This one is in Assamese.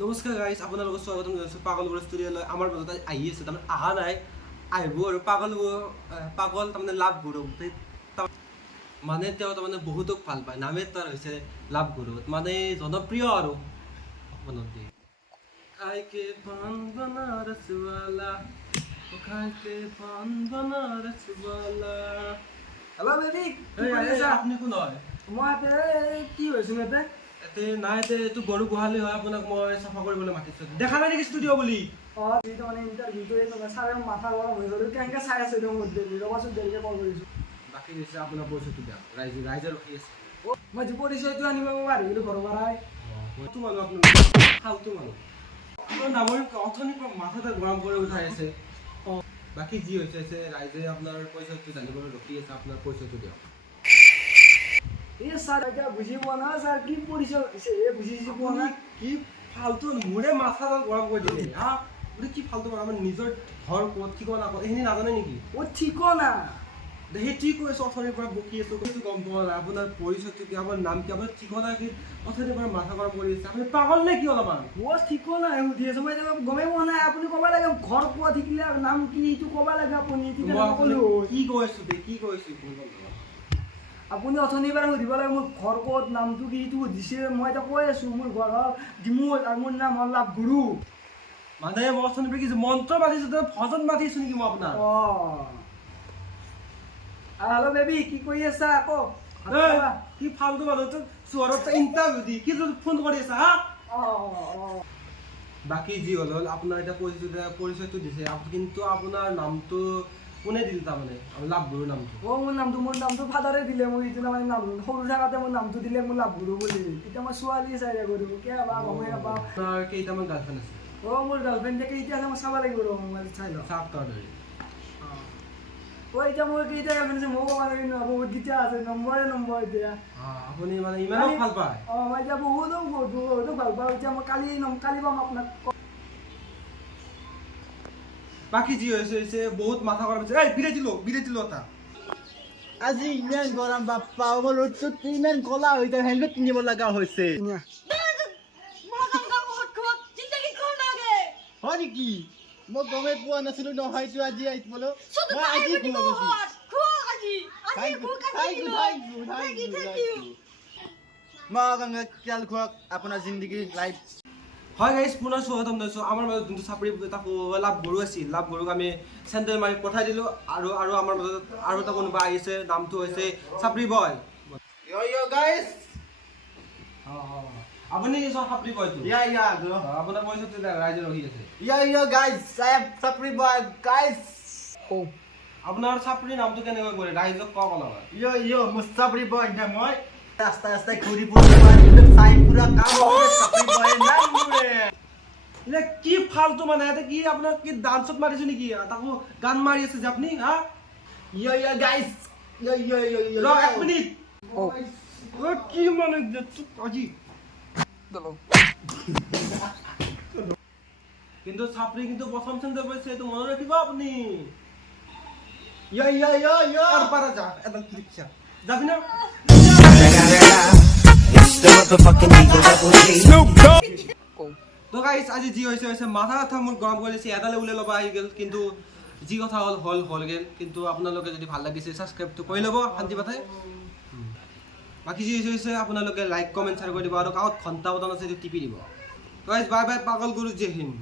নমস্কাৰ গাইজ, আপোনালোকক স্বাগতম জনাইছোঁ পাগল গুৰু ষ্টুডিঅ'লৈ। আমাৰ মাজত আহি আছে, তাৰমানে অহা নাই, আহিব আৰু পাগল তাৰমানে লাভ গুৰু। মানে তেওঁ তাৰমানে বহুতক ভাল পায়, নামে তাৰ হৈছে লাভ গুৰু, মানে জনপ্ৰিয় আৰু মনতে খাইকে পান বনাৰসৱালা, খাইকে পান বনাৰসৱালা। হেল্ল' বেবি, আপুনি কোন হয়? মই কি হৈছোঁ ইয়াতে? নাই এইটো গৰু গোহালি হয়, আপোনাক মই চাফা কৰিবলৈ মাতিছোঁ। দেখা নাই নেকি ষ্টুডিঅ' বুলি? অঁ, যিটো মানে ইণ্টাৰভিউটো চাৰে মাথা গৰম হৈ গ'ল, কেনেকৈ চাই আছে ৰ'বাচোন, দেৰিকৈ কল কৰিছোঁ। বাকী দিছে আপোনাৰ পইচাটো দিয়ক, ৰাইজে ৰখি আছে। মই যি পৰিচয়টো আনিব মই আহি গ'লোঁ ঘৰৰ পৰাই। ফাল্টু মানুহ আপোনাৰ, ফাল্টু মানুহ। আপোনাৰ নামৰ অথনিৰ পৰা মাথাতে গৰম কৰি উঠাই আছে। অঁ, বাকী যি হৈছে ৰাইজে আপোনাৰ পইচাটো জানিবলৈ ৰখি আছে, আপোনাৰ পইচাটো দিয়ক। এই ছাৰ এতিয়া বুজি পোৱা নাই, ছাৰ কি পৰিচয় দিছে বুজি পোৱা নাই। কি ফাল্টু, মোৰে মাথাডাল গৰম কৰি দিলে হা। বোলে কি ফাল্টু মানুহ, আমাৰ নিজৰ ঘৰ ক'ত, ঠিকনা ক'ত, এইখিনি নাজানে নেকি? অ' ঠিকনা সেই ঠিক কৈছোঁ, অথনিৰ পৰা বকি আছোঁ, কৈছোঁ গম পোৱা নাই। আপোনাৰ পৰিচয়টো কি, আপোনাৰ নাম কি, আপোনাৰ ঠিকনা কি, অথনিৰ পৰা মাথা গৰম কৰি আছে। আপুনি পাগল নে কি অলপমান? অ' ঠিকনা সুধি আছোঁ, মই এতিয়া গমেই পোৱা নাই। আপুনি ক'ব লাগে ঘৰ ক'ত, থাকিলে নাম কি, এইটো ক'ব লাগে আপুনি। কি কৈছোঁ কি কৈছোঁ আপুনি অথনিৰ পৰা সুধিব লাগে মোৰ ঘৰ ক'ত, নামটো কি, এইটো সুধিছে। মই এতিয়া কৈ আছোঁ মোৰ ঘৰ হ'ল ডিমুত আৰু মোৰ নাম হ'ল লাভ গুৰু। মানে মই অথনিৰ পৰা কি মন্ত্ৰ মাতিছোঁ, ভজন মাতিছোঁ নেকি মই আপোনাৰ? অঁ, হেল্ল' বেবি, কি কৰি আছা আকৌ? কি ফাল্টু মানুহ, চহৰত ইণ্টাৰভিউ দি কি ফোন কৰি আছা হা? অঁ, বাকী যি হ'ল আপোনাৰ এতিয়া পৰিচয়টো দিছে, কিন্তু আপোনাৰ নামটো কোনে দিলে? তাৰমানে লাভ গুৰুৰ নামটো? অঁ, মোৰ নামটো ফাদাৰে দিলে মোক। এইটো তাৰমানে নাম সৰু থাকোঁতে মোৰ নামটো দিলে মোৰ লাভ গুৰু বুলি। এতিয়া মই ছোৱালী চাই গ'লোঁ, কিয় বা গমেই নাপাওঁ। আপোনাৰ কেইটামান গাৰ্লফ্ৰেণ্ড আছে? অঁ, মোৰ গাৰ্লফ্ৰেণ্ড কেইটা আছে মই চাব লাগিব ৰ, মোবাইল চাই লওঁ। চাওক তাৰ ধৰি। অঁ, এতিয়া মোৰ কেইটা গাৰ্লফ্ৰেণ্ড আছে ময়ো ক'ব লাগিব নহয়, বহুতকেইটা আছে, নম্বৰ এতিয়া। আপুনি মানে ইমানো ভাল পায়? অঁ, মই এতিয়া বহুতো ভাল পাওঁ। এতিয়া মই কালি পাম আপোনাক। বাকী যি হৈছে বহুত মাথা গৰম হৈছে। এই বিৰাটি ল এটা। আজি ইমান গৰম বাপ্পা, মোৰ ৰ'দটো ইমান ক'লা হৈ যায়, হেলমেট কিনিব লগা হৈছে। হয় নেকি? মই গমেই পোৱা নাছিলো নহয়তো আজি আহিবলৈ। মই আজি আপোনাৰ জিন্দগী লাইফ। হয় গাইজ, পুনৰ স্বাগতম জনাইছোঁ। আমাৰ মাজত যোনটো চাপৰি তাকো লাভ গৰু আছিল, লাভ গৰুক আমি চেণ্ডেল মাৰি পঠাই দিলোঁ। আৰু আমাৰ মাজত আৰু এটা কোনোবা আহিছে, নামটো হৈছে চাপৰি বয়। আপুনি চাপৰি বয়টো? আপোনাৰ পইচাটো ৰাইজে ৰখি আছে। আপোনাৰ চাপৰি নামটো কেনেকৈ কৰে ৰাইজক কওক অলপমান। মই ৰাস্তাই ঘূৰি ফুৰি চাই পুৰা কাম এতিয়া কি ফাল্টু মানে, ইয়াতে কি আপোনাৰ কি ডান্সত মাৰিছে নেকি? তাকো গান মাৰি আছে যে আপুনি হা? এক মিনিট। কি মানে আজি কিন্তু চাপৰি কিন্তু প্ৰথম চেঞ্জাৰ পাইছে, এইটো মনত ৰাখিব আপুনি। পাৰা যা এডাল ৰিক্সা যাবি না? তো গাইজ, আজি যি হৈছে মাথা মোৰ গৰম কৰিছে, এডালে ওলাই ল'ব আহি গ'ল। কিন্তু যি কথা হ'ল গ'ল। কিন্তু আপোনালোকে যদি ভাল লাগিছে ছাবস্ক্ৰাইবটো কৰি ল'ব শান্তি পাঠাই। বাকী যি হৈছে আপোনালোকে লাইক কমেণ্ট শ্বেয়াৰ কৰি দিব, আৰু কাষত ঘণ্টা বটন আছে এইটো টিপি দিব। গাইজ বাই বাই, পাগল গুৰু জয় হিন্দ।